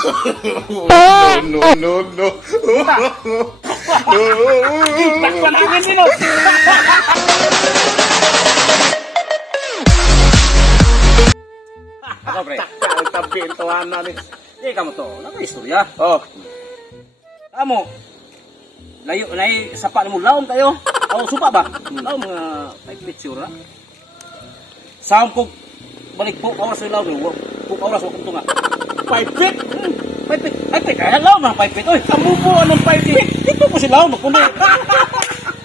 No, no, no. Pagpalangin nino. Ako, pre. Ang tabi ang tawanan namin. Eh, kamo to. Naka-istorya. Oh. Amo. Layo, sapa mo laom tayo. O, supa ba? Laom mga 5 feet sure na. Saan ko balik po oras sa laom. Po oras, wakong tunga. 5 feet? 5 feet. Ay, kaya laom na 5 feet. Oy, Amupo anong 5 feet? dito po si laom. Kundi.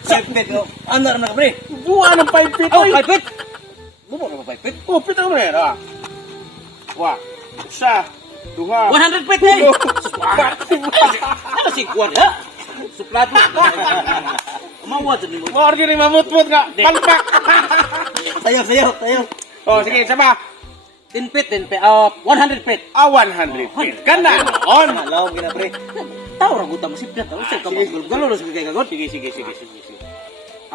5 feet. Ano na ka, pre? Buwan ng 5 feet. Oh, Oy. 5 feet. Bumo na ba 5 feet? Oh, pita mo yan. Wah. Isa. Duha. 100 feet eh. Ano si Kwan, ha? Suplado. Umawad din mo. More din mamutmut nga. Palpak. Sayo. Oh, sige, sama. 10 feet, 100 feet. 100 feet. Kana on. Laom gina, pre. Tao ra guta mo sipdat. Ano sa kamot galo sa kay kagon? Sige.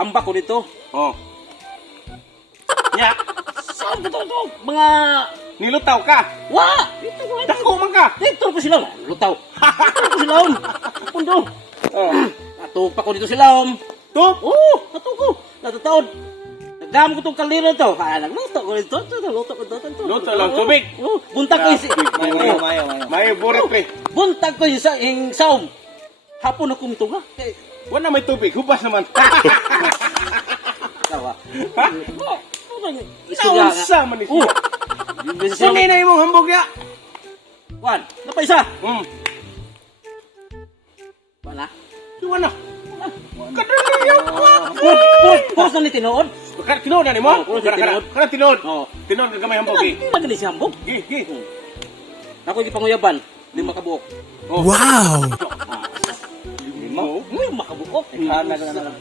Ambak ko dito. Oh. Nya. Saan to? Mga Nilutaw ka. wa. Dito ko. Dako man ka. Dito ko sila. Lutaw. Dito ko sila. Pundo. Oh. Atupa ko dito sila. To? Oo, atuko. Natataon. Nagdam ko tong kaliro to. Nagluto ko dito. Luto ko dito. Luto lang tubig. Oo, buntag ko yung May burit pre. buntag ko yung saom. Hapon akong tunga. Wala may tubig. Hubas naman. Tawa. Naunsa man ni siya. Sini na imong hambog ya. Wan, napa isa? Wala. Iwan na. Kadali yung Puros na ni tinuod. Tinood na ni mo? Oo, tinood. Kana tinood. Oo. Tinood ka gamay hambog eh. Magani si hambog. Gi. Ako yung panguyaban. 5 kabuok. Oh. Wow! Limo. 5 kabuok. Kana na.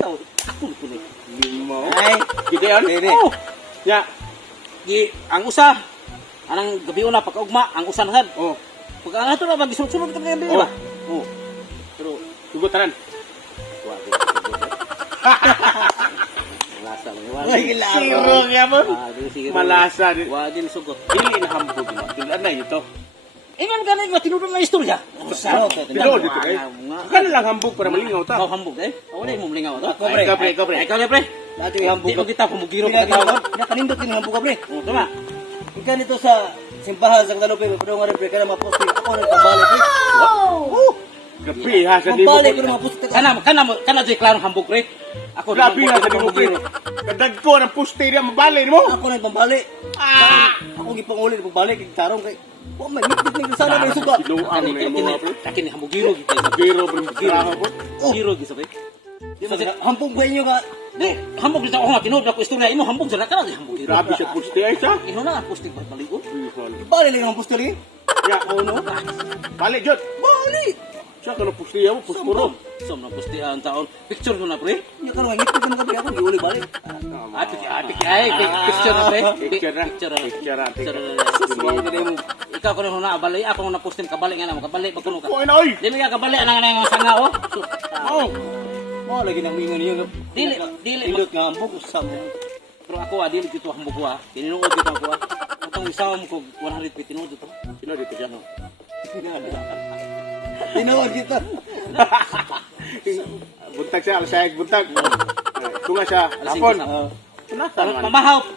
Ako ni. Limo. Ay. Kita yan? Oh. Ya. Ang usa anang gabi una pagkaugma ang usa nasad. Oh. Pag ang ato na magisunod ka gabi Oh. ba? Oh. Pero Sugutanan. malasa lang. Siro kaya mo. Malasa din. Wa din sugot. Dili na hambog mo. Tulan na ito. Ingan ganit nga tinudon na istorya. Tinood dito kay. Kana lang hambog para malingaw ta. Kau hambog eh. Wala mo mlingaw to. Ikaw pre. Ikaw pre. Dati yung hambog Di mo kita kumugiro ka tawag. Nakanindot yung hambog ka, pre. Oh, tama. Ika nito sa simbahan sa Guadalupe, pero nga rin, pre, kaya maposting ako na pambalik, pre. Gabi ha sa dimo. Pambalik ko na maposting ka. Kana di klaro hambog pre. Ako Grabe ha sa dimo pre. Kadagko ng puste dia mabali mo. Ako na pambalik. Ako gipanguli ng pambalik, tarong kay. Oh, may mitbit ng sana may suga. Kinuan na mo pre. Kini hambogiro kita. Biro pre. Trabaho po. Giro gisa pre. Hambog ba inyo ka? Di, hambog dito ako nga tinuod ako istorya imo hambog sa kana di hambog. Grabe siya puste ay sa. Ino na ang posting baligo. Bali lang ang poster eh. Ya ono. Balik jud. Bali. Siya kana puste mo puspuro. Som na posti ang taon. Picture ko na pre. Nya karon nga mitbit ng gabi ako giuli balik. Picture na pre. Picture na. Picture na. Picture na. Susuwa ko din mo. Ikaw ko na balay ako na posting kabalik nga na kabalik pag kuno ka. Oy na oy. Dili ka kabalik ana nga sanga oh. Oh. Oh, lagi nang lingon niyo. Dili. Ilot nga hambog sa mo. Pero ako dili dito hambog ko Tinuod dito ako Utang isawam ko 100 feet tinuod dito. Sino dito siya? Tinawag kita. Buntag siya, alasayag buntag. Tunga siya, hapon. Tunasan naman.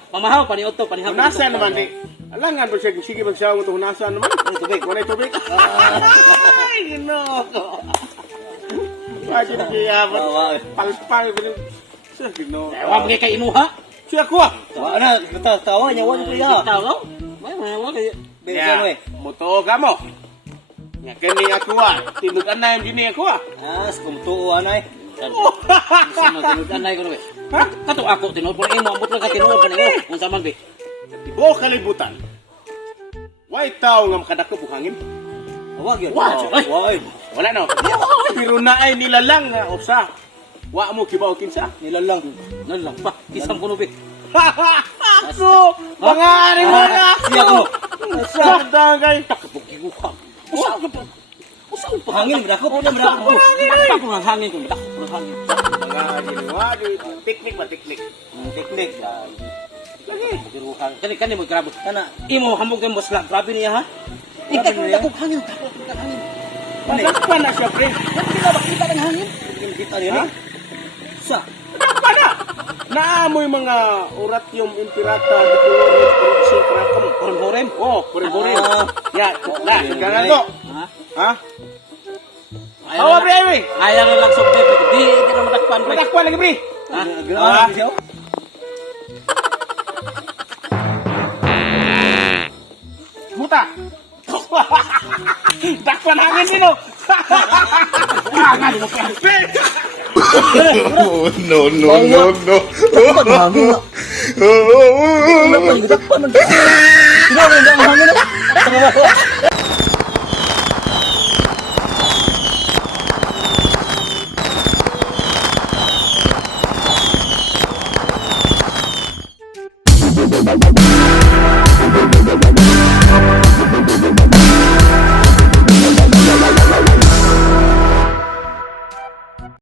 Pamahaw paniudto panihap. Hunasan naman di. Alangan ba siya, sige magsawang ito hunasan naman. Tubig. Wala tubig. Ay, ginoo. Wajib kiyabot. Palpal. Siya, ginoo. Wa bagay kay imuha. Siya kuha. Wa na tawa nya wa niya. Tawo. May wa kay Besan we. Muto ka mo. Nga kani ako tinudan na yung gini ako Kumutuo anay. tinuod anay ko we. Kato ako tinuod po imo ambot lang ka tinuod pa nimo. Unsa man be? Tibo kalibutan. Why tao nga makadako buhangin? Wag yun. Wa. Wala no. Pero na ay nilalang nga usa. Wa mo kibaw kinsa? Nilalang. Nalang pa. Isang kuno be. Ako! Mga ari mo na! Siya ko. Sa dagay! Takapugiguha. Usa pa Hangin brakop na brakop. Ako ng hangin ko, ako ng hangin. Mga ari mo, teknik ba teknik? Teknik. Kani mo grabo. Kana Imo hambog mo sa grabe niya ha. Ikat mo na kung hangin. Hangin. Madakpan na siya, pre. Bakit na bakita ng hangin? Kita niya Ha? ni. Sa. Madakpan na! Naamoy mga uratium impirata, decolores, corruption, krakam. Horem-horem. Oh, puri-puri. Ah. Ya, na, gangan to. Ha? Ha? Ayaw Hawa, na- pre, pre. Ayaw na lang subject. Di na madakpan, pre. Madakpan lagi, pre. Ha? Grabe siya. Buta. Dakpan hangin din, oh. Hangan mo, pre. Oh, no, no, no, no. Dapat hangin na. Dapat hangin na. Dapat hangin na.